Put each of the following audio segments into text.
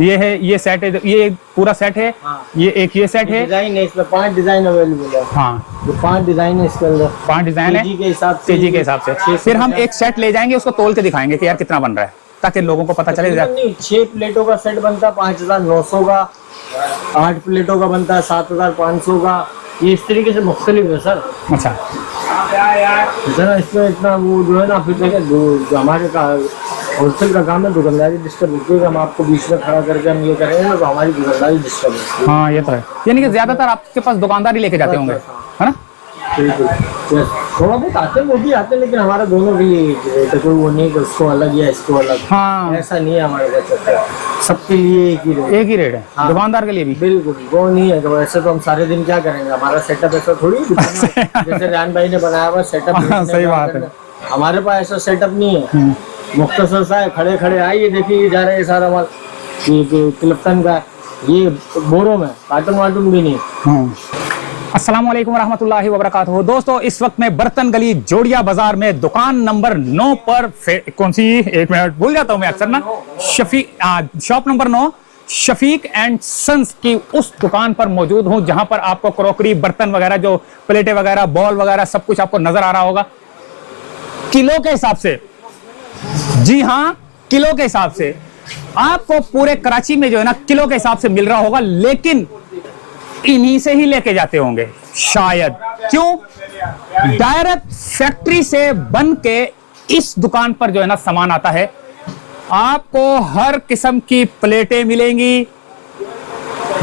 ये है, ये सेट है, ये पूरा सेट है। हाँ। ये सेट है। डिजाइन है इसमें 5 डिजाइन अवेलेबल है। हाँ, ये 5 डिजाइन है इसके अंदर। 5 डिजाइन है केजी के हिसाब से। केजी के हिसाब से। फिर हम एक सेट ले जाएंगे, उसको तोल के दिखाएंगे कि यार कितना बन रहा है, ताकि लोगों को पता चले। नहीं, 6 प्लेटों का सेट बनता है 5900 का, 8 प्लेटों का बनता है 7500 का। ये इस तरीके से मुख्तलिफ है सर। अच्छा, जरा इसमें इतना वो जो है ना, फिर देखिए जो हमारे का होलसेल का काम है, दुकानदारी डिस्टर्ब होती है। हम आपको बीच में खड़ा करके हम ये करेंगे तो हमारी दुकानदारी डिस्टर्ब होती है। हाँ ये तो है, यानी कि ज्यादातर आपके पास दुकानदार ही लेके जाते होंगे, है ना? बिल्कुल। थोड़ा बहुत आते हैं, वो भी आते हैं, लेकिन हमारा दोनों भी रेट, कोई वो नहीं कि उसको अलग या इसको अलग। हाँ, ऐसा नहीं है हमारे पास, सबके लिए एक ही रेट। एक ही रेट है। हाँ। दुकानदार के लिए भी बिल्कुल, वो नहीं है कि वैसे तो हम सारे दिन क्या करेंगे, हमारा सेटअप ऐसा थोड़ी जैसे रियान भाई ने बनाया हुआ सेटअप। हाँ, सही बात है। हमारे पास ऐसा सेटअप नहीं है। मुख्तसर सा है, खड़े खड़े आइए देखिए, ये जा रहे हैं सारा माल ये क्लिप्टन का, ये बोरों में, कार्टून वार्टून भी नहीं। अस्सलाम वालेकुम रहमतुल्लाहि व बरकातहू। दोस्तों, इस वक्त मैं बर्तन गली जोड़िया बाजार में दुकान नंबर 9 पर कौन सी, एक मिनट भूल जाता हूं मैं अक्सर ना, shop number 9 Shafiq and sons की उस दुकान पर मौजूद हूं, जहां पर आपको क्रॉकरी, बर्तन वगैरह, जो प्लेटें वगैरह, बॉल वगैरह सब कुछ आपको नजर आ रहा होगा किलो के हिसाब से। जी हाँ, किलो के हिसाब से आपको पूरे कराची में जो है ना किलो के हिसाब से मिल रहा होगा, लेकिन इन्हीं से ही लेके जाते होंगे शायद। क्यों? डायरेक्ट फैक्ट्री से बन के इस दुकान पर जो है ना सामान आता है। आपको हर किस्म की प्लेटें मिलेंगी,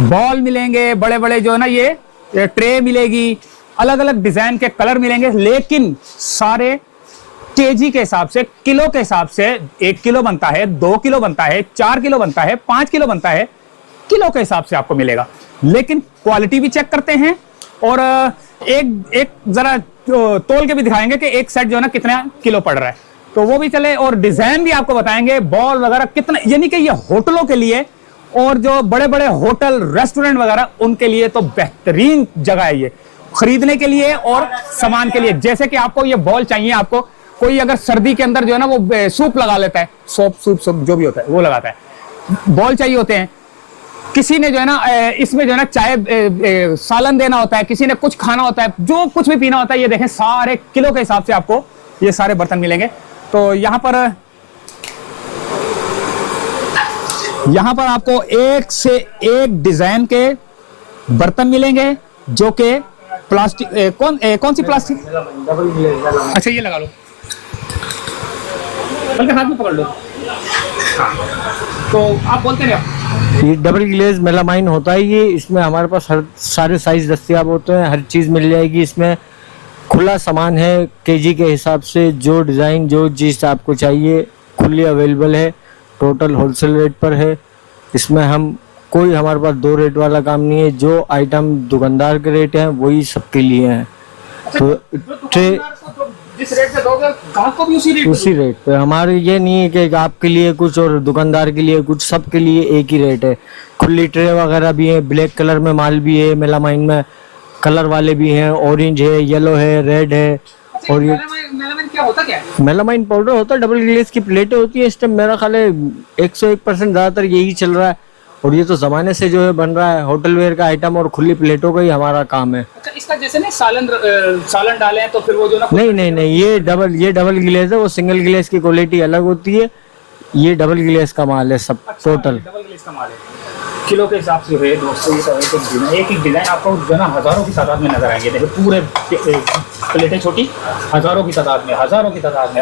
बॉल मिलेंगे, बड़े बड़े जो है ना ये ट्रे मिलेगी, अलग अलग डिजाइन के कलर मिलेंगे, लेकिन सारे केजी के हिसाब से, किलो के हिसाब से। 1 किलो बनता है, 2 किलो बनता है, 4 किलो बनता है, 5 किलो बनता है, किलो के हिसाब से आपको मिलेगा। लेकिन क्वालिटी भी चेक करते हैं और एक जरा तोल के भी दिखाएंगे कि एक सेट जो है ना कितना किलो पड़ रहा है, तो वो भी चले, और डिजाइन भी आपको बताएंगे, बॉल वगैरह कितना। यानी कि ये होटलों के लिए और जो बड़े बड़े होटल रेस्टोरेंट वगैरह उनके लिए तो बेहतरीन जगह है ये, खरीदने के लिए और सामान के लिए। जैसे कि आपको ये बॉल चाहिए, आपको कोई अगर सर्दी के अंदर जो है ना वो सूप लगा लेता है, सूप जो भी होता है वो लगाता है, बॉल चाहिए होते हैं। किसी ने जो है ना इसमें जो है ना चाय सालन देना होता है, किसी ने कुछ खाना होता है, जो कुछ भी पीना होता है, ये देखें सारे किलो के हिसाब से आपको ये सारे बर्तन मिलेंगे। तो यहाँ पर आपको एक से एक डिजाइन के बर्तन मिलेंगे, जो कि प्लास्टिक कौन सी प्लास्टिक, अच्छा ये लगा लो, बल्कि हाथ में पकड़ लो। तो आप बोलते हैं ये डबल ग्लेज मेलामाइन होता है ये। इसमें हमारे पास हर सारे साइज दस्तियाब होते हैं, हर चीज़ मिल जाएगी इसमें। खुला सामान है, केजी के हिसाब से जो डिज़ाइन जो चीज़ आपको चाहिए खुली अवेलेबल है। टोटल होलसेल रेट पर है। इसमें हम कोई, हमारे पास 2 रेट वाला काम नहीं है। जो आइटम दुकानदार के रेट हैं वही सबके लिए हैं। तो ट्रे जिस रेट पे दोगे ग्राहक को भी उसी रेट पे। हमारे ये नहीं है कि आपके लिए कुछ और दुकानदार के लिए कुछ, सबके लिए एक ही रेट है। खुली ट्रे वगैरह भी है, ब्लैक कलर में माल भी है, मेलामाइन में कलर वाले भी हैं, ऑरेंज है, येलो है, रेड है। अच्छा, और ये मेलामाइन क्या होता क्या है? मेलामाइन पाउडर होता है, डबल ग्लेज की प्लेटें होती है। इस टाइम मेरा ख्याल है 101% ज़्यादातर यही चल रहा है, और ये तो ज़माने से जो है बन रहा है। होटल वेयर का आइटम और खुली प्लेटों का ही हमारा काम है। अच्छा, इसका जैसे नहीं सालन डालें तो फिर वो जो ना, नहीं, ये डबल ग्लेज है। वो सिंगल ग्लेज की क्वालिटी अलग होती है, ये डबल ग्लेज का माल है सब। अच्छा, टोटल डबल ग्लेज का माल है, किलो के हिसाब से है दोस्तों। एक डिजाइन आपको जो ना हजारों की तादाद में नजर आएंगे। देखो पूरे प्लेटें छोटी, हजारों की तादाद में।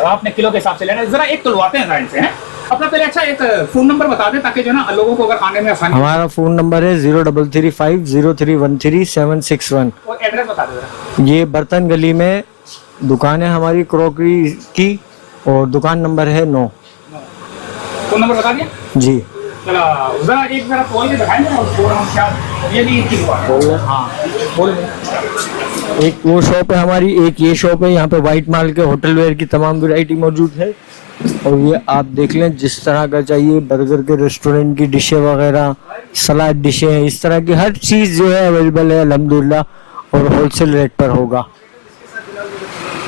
आपने किलो के हिसाब से लेना है। जरा एक तुलवाते हैं साइड से, हैं अपना पहले। अच्छा, एक फोन नंबर बता दें ताकि जो ना लोगों को अगर आने में आसानी। हमारा फोन नंबर है 0335031361। और एड्रेस बता दें। ये बर्तन गली में दुकान है हमारी क्रॉकरी की, और दुकान नंबर है 9। फोन नंबर बता दिया जी। चला, जरा खोल के दिखाएंगे ना क्या ये नहीं की बोल। हाँ बोल। एक वो शॉप है हमारी, एक ये शॉप है। यहाँ पे वाइट माल के होटल वेयर की तमाम वैरायटी मौजूद है। और ये आप देख लें, जिस तरह का चाहिए, बर्गर के रेस्टोरेंट की डिशें वगैरह, सलाद डिशें, इस तरह की हर चीज़ जो है अवेलेबल है अल्हम्दुलिल्लाह, और होलसेल रेट पर होगा।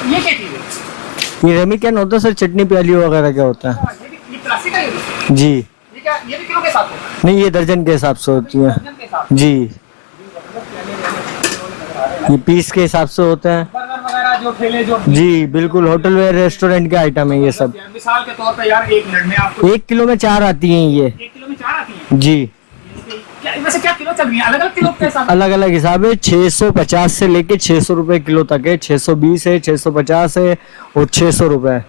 ये क्या चीज़ है? ये रेमिकैन होता है सर, चटनी प्याली वगैरह क्या होता है। ये प्लास्टिक का जी। ये भी किलो के साथ होगा? नहीं, ये दर्जन के हिसाब से होती है दर्जन के हिसाब से। जी। ये पीस के हिसाब से होते हैं बर्गर वगैरह जो ठेले जो जी, बिल्कुल होटल वेयर रेस्टोरेंट के आइटम है ये सब। मिसाल के तौर पे यार 1 मिनट में आपको 1 किलो में 4 आती हैं ये। 1 किलो में 4 आती है। जी, वैसे क्या किलो चल रही है? अलग अलग किलो के हिसाब अलग अलग हिसाब है। 650 से लेके 600 रुपए किलो तक है। 620 है, 650 है और 600 रुपए।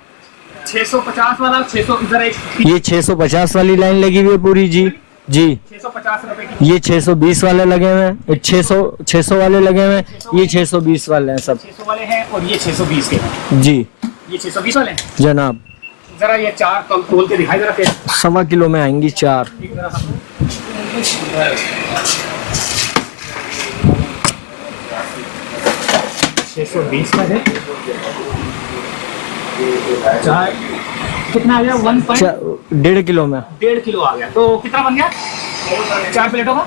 650 वाला 600 इधर एक ये 650 वाली लाइन लगी हुई है पूरी जी। जी, 650 रुपए की ये 620 वाले लगे हुए हैं, 600 वाले लगे हुए हैं, ये 620 वाले हैं सब। 600 वाले हैं और ये 620 के हैं। जी ये 620 वाले हैं। जनाब, जरा ये 4 तोल के दिखाई जरा के 1.25 किलो में आएंगी 4। 620 का है। 4 कितना आ गया? 1.5 किलो में 1.5 किलो आ गया। तो कितना बन गया 4 प्लेटों का?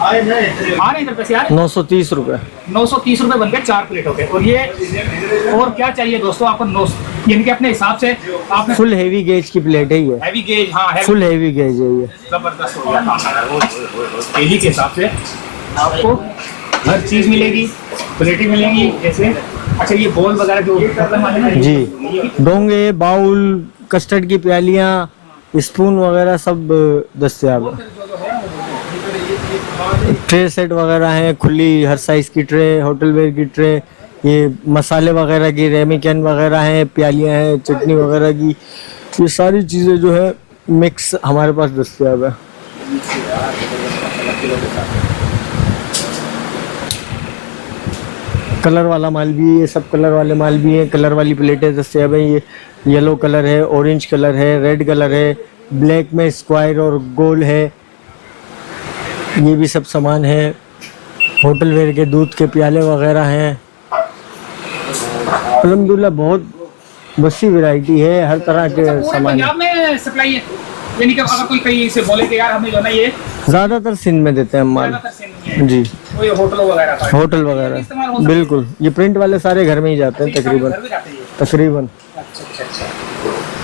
आ रहे इधर पैसे यार। 930 रुपए। 930 रुपए बन गए 4 प्लेटों के। और ये और क्या चाहिए दोस्तों आपको? 9 यानी कि अपने हिसाब से आपने फुल हेवी गेज की प्लेट है ये। Heavy gauge. हाँ है, फुल हेवी गेज है ये। जबरदस्त हो गया केजी के हिसाब से आपको हर चीज मिलेगी। प्लेटें मिलेंगी जैसे। अच्छा ये बोल वगैरह जो बर्तन वाले ना जी, डोंगे, बाउल, कस्टर्ड की प्यालियाँ, स्पून वगैरह सब दस्तियाब है। ट्रे सेट वगैरह हैं, खुली हर साइज की ट्रे, होटल वेयर की ट्रे, ये मसाले वगैरह की रेमिकन वगैरह हैं, प्यालियाँ हैं, चटनी वगैरह की, ये सारी चीज़ें जो है मिक्स हमारे पास दस्तियाब है। कलर वाला माल भी है, ये सब कलर वाले माल भी हैं। कलर वाली प्लेटें दस्तियाब हैं। ये येलो कलर है, ऑरेंज कलर है, रेड कलर है, ब्लैक में स्क्वायर और गोल है। ये भी सब सामान है। होटल वेयर के दूध के प्याले वगैरह हैं। अल्हम्दुलिल्लाह बहुत वसी वैरायटी है, हर तरह के सामान है। पंजाब में सप्लाई है यानी कि अगर कोई कहीं से बोले कि यार हमें जो है ना ये ज़्यादातर सिंध में देते हैं हम माल। ज्यादातर सेल नहीं है। जी, वो ये होटलों वगैरह का होटल वगैरह बिल्कुल। ये प्रिंट वाले सारे घर में ही जाते हैं तकरीबन। घर में जाते हैं ये। तकरीबन अच्छा अच्छा अच्छा।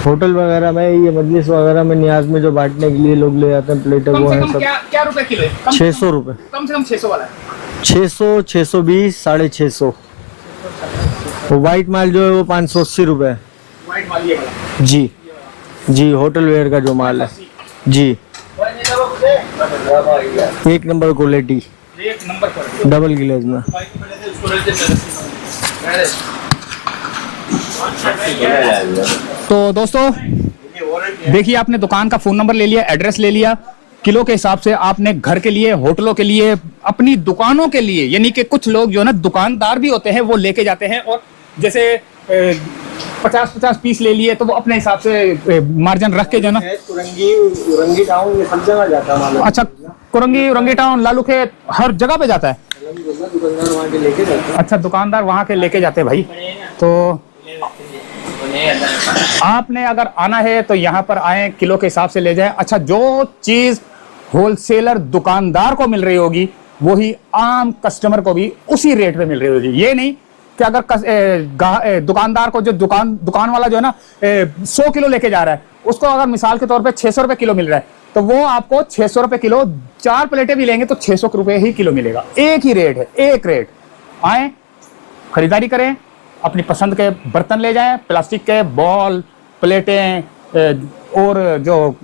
होटल वगैरह में, ये मजलिस वगैरह में नियाज में जो बांटने के लिए लोग ले जाते हैं प्लेटें, कम वो से हैं कम सब। क्या रुपए किलो है? 600 रुपये। कम से कम 600 वाला है। 600, 620, 650। वो वाइट माल जो है वो 580 रुपये है। व्हाइट वाली ये वाला। जी जी, होटल वेयर का जो माल है जी, 1 नंबर क्वालिटी, 1 नंबर पर। डबल ग्लेज में। तो दोस्तों देखिए, आपने दुकान का फोन नंबर ले लिया, एड्रेस ले लिया, किलो के हिसाब से आपने घर के लिए, होटलों के लिए, अपनी दुकानों के लिए, यानी कि कुछ लोग जो है ना दुकानदार भी होते हैं वो लेके जाते हैं और जैसे 50-50 पीस ले लिए तो वो अपने हिसाब से मार्जिन रख के जो ना। कुरंगी टाउन, ये सब जगह जाता है माल। अच्छा, कुरंगी, उरंगी टाउन, लालू खेत, हर जगह पे जाता है। दुकानदार वहाँ के लेके जाते हैं। अच्छा, दुकानदार वहाँ के लेके जाते हैं भाई। तो आपने अगर आना है तो यहाँ पर आए, किलो के हिसाब से ले जाएं। अच्छा, जो चीज होलसेलर दुकानदार को मिल रही होगी वही आम कस्टमर को भी उसी रेट पे मिल रही होगी। ये नहीं कि अगर दुकानदार को जो दुकान वाला जो है ना 100 किलो लेके जा रहा है, उसको अगर मिसाल के तौर पे 600 रुपए किलो मिल रहा है तो वो आपको 600 रुपए किलो, 4 प्लेटें भी लेंगे तो 600 रुपए ही किलो मिलेगा। एक ही रेट है, एक रेट। आए, खरीदारी करें, अपनी पसंद के बर्तन ले जाएं, प्लास्टिक के बॉल, प्लेटें और जो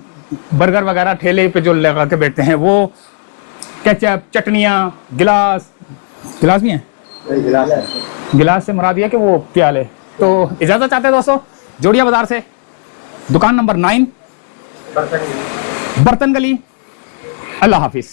बर्गर वगैरह ठेले पे जो लगा के बैठते हैं वो, केचप, चटनियाँ, गिलास भी हैं। गिलास से मुराद ये कि वो प्याले। तो इजाजत चाहते हैं दोस्तों, जोड़िया बाजार से, दुकान नंबर 9, बर्तन गली। अल्लाह हाफिज।